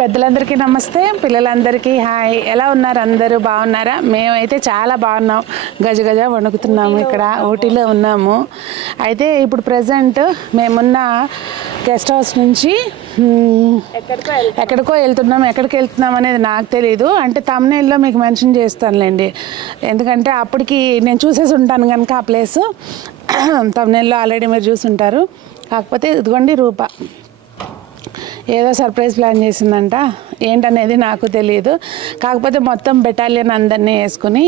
పెద్దలందరికీ నమస్తే, పిల్లలందరికీ హాయ్. ఎలా ఉన్నారు? అందరూ బాగున్నారా? మేమైతే చాలా బాగున్నాం. గజగజ వణుకుతున్నాము. ఇక్కడ ఊటీలో ఉన్నాము. అయితే ఇప్పుడు ప్రజెంట్ మేమున్న గెస్ట్ హౌస్ నుంచి ఎక్కడికో వెళ్తున్నాం. ఎక్కడికి వెళ్తున్నాం అనేది నాకు తెలీదు. అంటే తమ్నైల్లో మీకు మెన్షన్ చేస్తానులేండి, ఎందుకంటే అప్పటికి నేను చూసేసి ఉంటాను కనుక ఆ ప్లేసు. తమ్నైల్లో ఆల్రెడీ మీరు చూసుంటారు. కాకపోతే ఇదిగోండి రూప ఏదో సర్ప్రైజ్ ప్లాన్ చేసిందంట. ఏంటనేది నాకు తెలియదు. కాకపోతే మొత్తం బెటాలియన్ అందరినీ వేసుకుని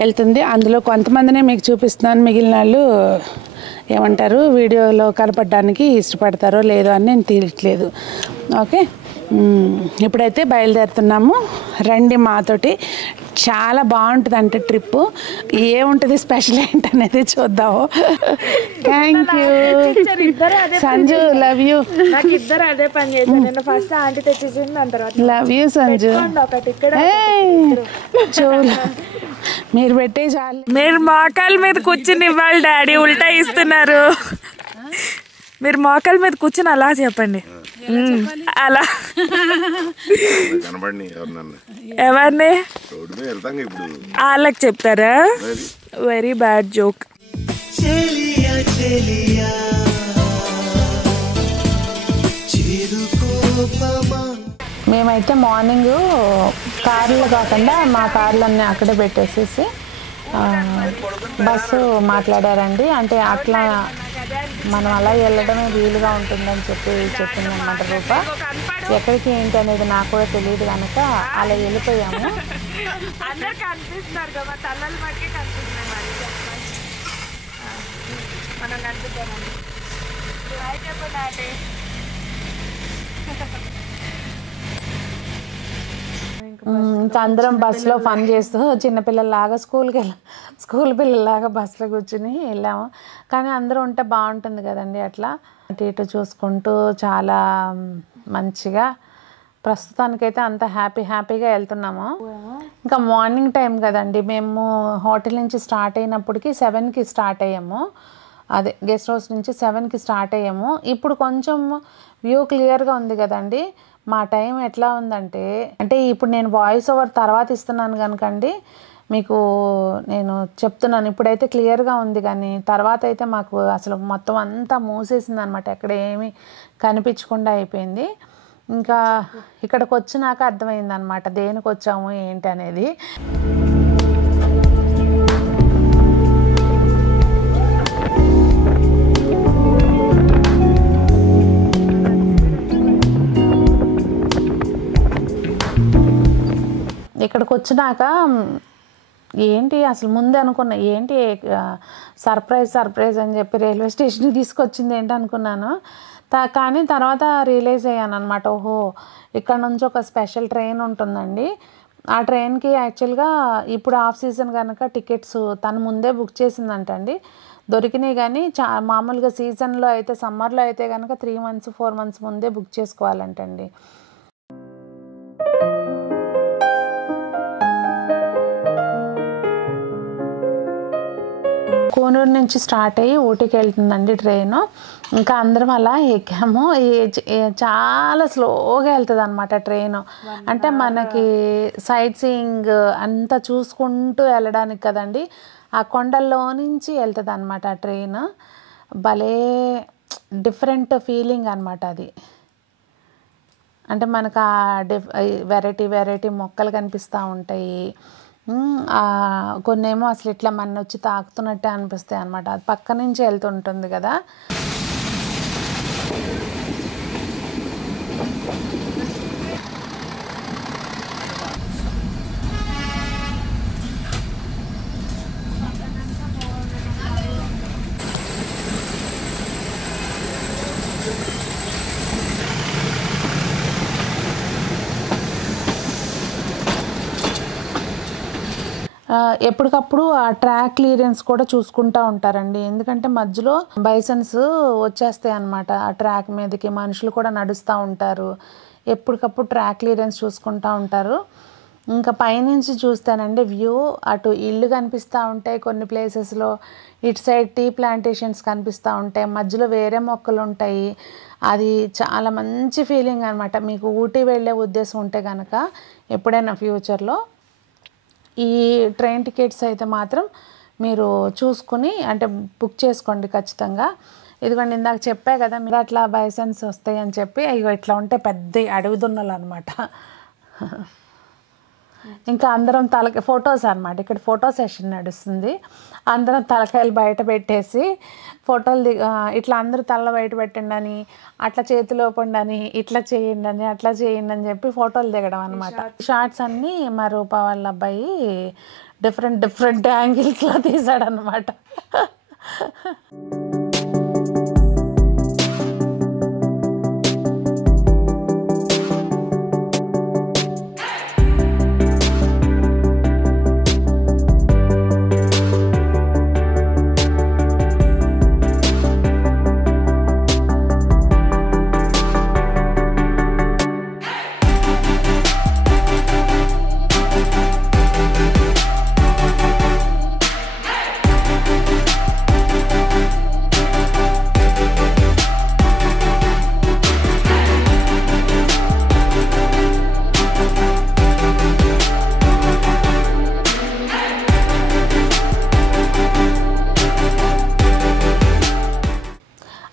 వెళ్తుంది. అందులో కొంతమందినే మీకు చూపిస్తున్నాను. మిగిలిన వాళ్ళు ఏమంటారు, వీడియోలో కనపడడానికి ఇష్టపడతారో లేదో అని నేను తీయట్లేదు. ఓకే, ఇప్పుడైతే బయలుదేరుతున్నాము. రండి మాతోటి. చాలా బాగుంటుంది అంటే ట్రిప్పు. ఏముంటుంది స్పెషల్ ఏంటనేది చూద్దాము. Thank you Sanju, love you. నాకు ఇద్దరు అదే పని చేశాను. నేను ఫస్ట్ ఆంటీ తెచ్చేసింది, దాని తర్వాత లవ్ యూ సంజు. ఒకటి ఇక్కడ చూడు, మీరు పెట్టే చాలు. మీరు మోకాల మీద కూర్చుని ఇవ్వాలి డాడీ ఉల్టా ఇస్తున్నారు. మీరు మోకాల మీద కూర్చుని అలా చెప్పండి. అలా ఎవరిని వాళ్ళకి చెప్తారా? Very bad joke. మేమైతే మార్నింగ్ కార్లో కాకుండా మా కార్లన్నీ అక్కడే పెట్టేసేసి బస్సు మాట్లాడారండి. అంటే అట్లా మనం అలా వెళ్ళడమే వీలుగా ఉంటుందని చెప్పిందన్నమాట రూప. ఎక్కడికి ఏంటి అనేది నాకు కూడా తెలియదు కనుక అలా వెళ్ళిపోయాము. ఇంకా అందరం బస్సులో ఫన్ చేస్తూ చిన్నపిల్లల్లాగా స్కూల్ పిల్లల్లాగా బస్సులో కూర్చుని వెళ్ళాము. కానీ అందరూ ఉంటే బాగుంటుంది కదండి. అట్లా అటు ఇటు చూసుకుంటూ చాలా మంచిగా ప్రస్తుతానికైతే అంత హ్యాపీగా వెళ్తున్నాము. ఇంకా మార్నింగ్ టైం కదండి. మేము హోటల్ నుంచి స్టార్ట్ అయినప్పటికీ 7కి స్టార్ట్ అయ్యాము. అదే గెస్ట్ హౌస్ నుంచి 7కి స్టార్ట్ అయ్యాము. ఇప్పుడు కొంచెం వ్యూ క్లియర్గా ఉంది కదండి. మా టైం ఎట్లా ఉందంటే, అంటే ఇప్పుడు నేను వాయిస్ ఓవర్ తర్వాత ఇస్తున్నాను కనుకండి మీకు నేను చెప్తున్నాను. ఇప్పుడైతే క్లియర్గా ఉంది, కానీ తర్వాత అయితే మాకు అసలు మొత్తం అంతా మూసేసింది అనమాట. ఎక్కడ ఏమీ కనిపించకుండా అయిపోయింది. ఇంకా ఇక్కడికి వచ్చినాక అర్థమైంది అనమాట దేనికి వచ్చాము ఏంటి అనేది. ఇక్కడికి వచ్చినాక ఏంటి అసలు ముందే అనుకున్నా, ఏంటి సర్ప్రైజ్ అని చెప్పి రైల్వే స్టేషన్కి తీసుకొచ్చింది ఏంటి అనుకున్నాను. కానీ తర్వాత రియలైజ్ అయ్యాను అనమాట. ఓహో, ఇక్కడ నుంచి ఒక స్పెషల్ ట్రైన్ ఉంటుందండి. ఆ ట్రైన్కి యాక్చువల్గా ఇప్పుడు ఆఫ్ సీజన్ కనుక టికెట్స్ తను ముందే బుక్ చేసిందంటండి. దొరికినాయి, కానీ మామూలుగా సీజన్లో అయితే సమ్మర్లో అయితే కనుక 3 months 4 months ముందే బుక్ చేసుకోవాలంటండి. కోనూరు నుంచి స్టార్ట్ అయ్యి ఊటీకి వెళ్తుందండి ట్రైను. ఇంకా అందరం అలా ఎక్కాము. చాలా స్లోగా వెళ్తుంది అనమాట ట్రైను. అంటే మనకి సైట్ సీయింగ్ అంతా చూసుకుంటూ వెళ్ళడానికి కదండి. ఆ కొండల్లో నుంచి వెళ్తుంది అనమాట ఆ ట్రైన్. భలే డిఫరెంట్ ఫీలింగ్ అనమాట అది. అంటే మనకు ఆ వెరైటీ మొక్కలు కనిపిస్తూ ఉంటాయి. కొన్నేమో అసలు ఇట్లా మన వచ్చి తాకుతున్నట్టే అనిపిస్తాయి అనమాట. అది పక్క నుంచి వెళ్తుంటుంది కదా. ఎప్పటికప్పుడు ఆ ట్రాక్ క్లియరెన్స్ కూడా చూసుకుంటూ ఉంటారండి. ఎందుకంటే మధ్యలో బైసన్స్ వచ్చేస్తాయి అన్నమాట. ఆ ట్రాక్ మీదకి మనుషులు కూడా నడుస్తూ ఉంటారు. ఎప్పటికప్పుడు ట్రాక్ క్లియరెన్స్ చూసుకుంటూ ఉంటారు. ఇంకా పైనుంచి చూస్తానండి వ్యూ, అటు ఇల్లు కనిపిస్తూ ఉంటాయి కొన్ని ప్లేసెస్లో, ఇటు సైడ్ టీ ప్లాంటేషన్స్ కనిపిస్తూ ఉంటాయి, మధ్యలో వేరే మొక్కలు ఉంటాయి. అది చాలా మంచి ఫీలింగ్ అనమాట. మీకు ఊటీ వెళ్ళే ఉద్దేశం ఉంటే కనుక ఎప్పుడైనా ఫ్యూచర్లో ఈ ట్రైన్ టికెట్స్ అయితే మాత్రం మీరు చూసుకుని అంటే బుక్ చేసుకోండి ఖచ్చితంగా. ఇదిగోండి ఇందాక చెప్పా కదా మీరు అట్లా బైసన్స్ వస్తాయి అని చెప్పి, ఇగో ఇట్లా ఉంటే పెద్ద అడవి దున్నలు అనమాట. ఇంకా అందరం ఫొటోస్ అనమాట, ఇక్కడ ఫోటో సెషన్ నడుస్తుంది. అందరం తలకాయలు బయట పెట్టేసి ఫోటోలు ఇట్లా అందరూ తల బయట పెట్టండి అని, అట్లా చేతిలో పండని, ఇట్లా చేయండి అని, అట్లా చేయండి అని చెప్పి ఫోటోలు దిగడం అనమాట. షార్ట్స్ అన్నీ మా రూపా వాళ్ళ అబ్బాయి డిఫరెంట్ యాంగిల్స్లో తీసాడనమాట.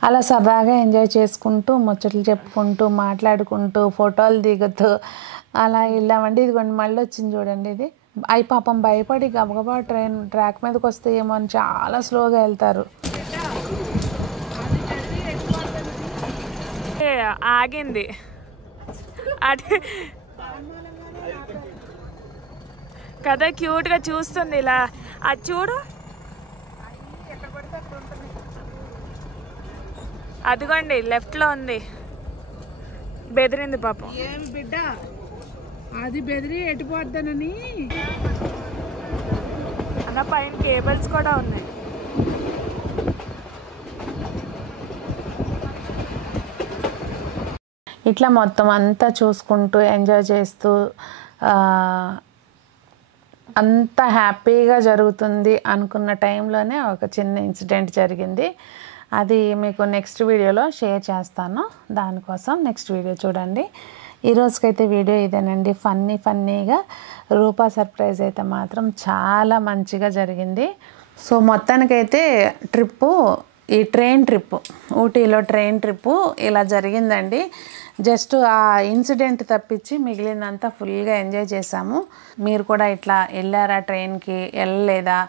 అలా సరదాగా ఎంజాయ్ చేసుకుంటూ, ముచ్చట్లు చెప్పుకుంటూ, మాట్లాడుకుంటూ, ఫోటోలు దిగుతూ అలా వెళ్ళామండి. ఇదిగోండి మళ్ళీ వచ్చింది చూడండి. ఇది అయి పాపం భయపడి గబగబా ట్రాక్ మీదకి వస్తే ఏమో అని చాలా స్లోగా వెళ్తారు. ఆగింది అటు కదా, క్యూట్గా చూస్తుంది ఇలా. అది చూడు, అదిగోండి లెఫ్ట్లో ఉంది. బెదిరింది పాపం. ఏమి బిడ్డ అది బెదిరి ఎటుపోద్దానని. అన్న పైన కేబుల్స్ కూడా ఉన్నాయి. ఇట్లా మొత్తం అంతా చూసుకుంటూ ఎంజాయ్ చేస్తూ అంత హ్యాపీగా జరుగుతుంది అనుకున్న టైంలోనే ఒక చిన్న ఇన్సిడెంట్ జరిగింది. అది మీకు నెక్స్ట్ వీడియోలో షేర్ చేస్తాను. దానికోసం నెక్స్ట్ వీడియో చూడండి. ఈరోజుకైతే వీడియో ఇదేనండి. ఫన్నీగా రూపా సర్ప్రైజ్ అయితే మాత్రం చాలా మంచిగా జరిగింది. సో మొత్తానికైతే ఈ ట్రైన్ ట్రిప్పు, ఊటీలో ట్రైన్ ట్రిప్పు ఇలా జరిగిందండి. జస్ట్ ఆ ఇన్సిడెంట్ తప్పించి మిగిలినంతా ఫుల్గా ఎంజాయ్ చేసాము. మీరు కూడా ఇట్లా వెళ్ళారా ట్రైన్కి, వెళ్ళలేదా?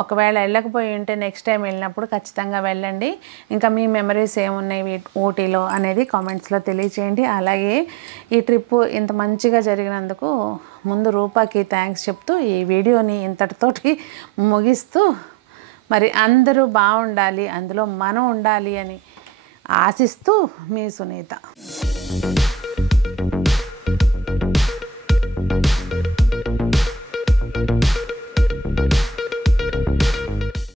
ఒకవేళ వెళ్ళకపోయి ఉంటే నెక్స్ట్ టైం వెళ్ళినప్పుడు ఖచ్చితంగా వెళ్ళండి. ఇంకా మీ మెమరీస్ ఏమున్నాయి ఊటీలో అనేది కామెంట్స్లో తెలియచేయండి. అలాగే ఈ ట్రిప్పు ఇంత మంచిగా జరిగినందుకు ముందు రూపాకి థ్యాంక్స్ చెప్తూ ఈ వీడియోని ఇంతటితోటి ముగిస్తూ, మరి అందరూ బాగుండాలి, అందులో మనం ఉండాలి అని ఆశిస్తూ మీ సునీత.